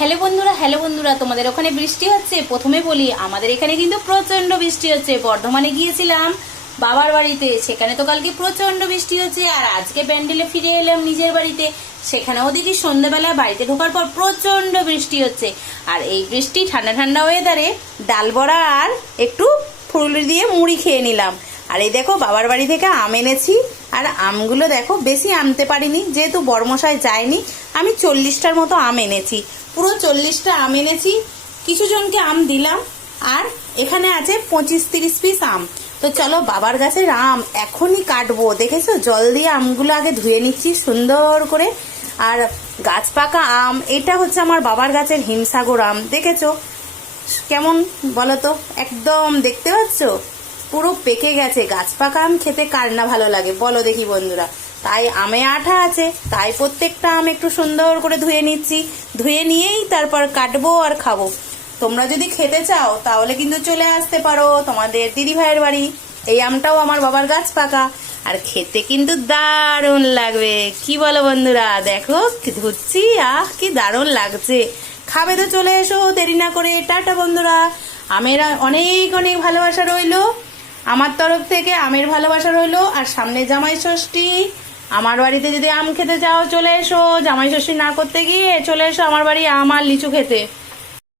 Hello বন্ধুরা, তোমাদের ওখানে বৃষ্টি হচ্ছে? প্রথমে বলি, আমাদের এখানে কিন্তু প্রচন্ড বৃষ্টি হচ্ছে। বর্ধমানে গিয়েছিলাম বাবার বাড়িতে, সেখানে তো কালকে প্রচন্ড বৃষ্টি হচ্ছে। আর আজকে প্যান্ডেলে ফিরে এলাম নিজের বাড়িতে, সেখানেও দেখি সন্ধ্যেবেলা বাড়িতে ঢোকার পর প্রচন্ড বৃষ্টি হচ্ছে। আর এই বৃষ্টি ঠান্ডা ঠান্ডা ওয়েদারে ডাল বড়া আর একটু ফুলুরি দিয়ে মুড়ি খেয়ে নিলাম। আর এই দেখো, বাবার বাড়ি থেকে আম এনেছি। আর আমগুলো দেখো, বেশি আনতে পারিনি, যেহেতু বড়মশাই যায়নি। আমি 40টার মতো আম এনেছি, পুরো 40টা আম এনেছি। কিছু জনকে আম দিলাম, আর এখানে আছে 25-30 পিস আম। তো চলো, বাবার গাছের আম এখনই কাটবো। দেখেছো, জল দিয়ে আমগুলো আগে ধুয়ে নিচ্ছি সুন্দর করে। আর গাছ পাকা আম, এটা হচ্ছে আমার বাবার গাছের হিমসাগর আম। দেখেছো কেমন বলো তো? একদম দেখতে পাচ্ছ, পুরো পেকে গেছে। গাছ পাকা আম খেতে কার না ভালো লাগে বলো দেখি বন্ধুরা? তাই আমে আঠা আছে, তাই প্রত্যেকটা আম একটু সুন্দর করে ধুয়ে নিচ্ছি। ধুয়ে নিয়েই তারপর কাটবো আর খাবো। তোমরা যদি খেতে চাও তাহলে কিন্তু চলে আসতে পারো তোমাদের দিদি ভাইয়ের বাড়ি। এই আমটাও আমার বাবার গাছ পাকা, আর খেতে কিন্তু দারুণ লাগবে। কি বলো বন্ধুরা? দেখো ধুচ্ছি, আহ কি দারুণ লাগছে। খাবে তো চলে এসো দেরি না করে। টাটা বন্ধুরা, আমের অনেক অনেক ভালোবাসা রইলো আমার তরফ থেকে। আমের ভালোবাসা রইলো। আর সামনে জামাই ষষ্ঠী, আমার বাড়িতে যদি আম খেতে চাও চলে এসো। জামাই ষষ্ঠী না করতে গিয়ে চলে এসো আমার বাড়ি আম আর লিচু খেতে।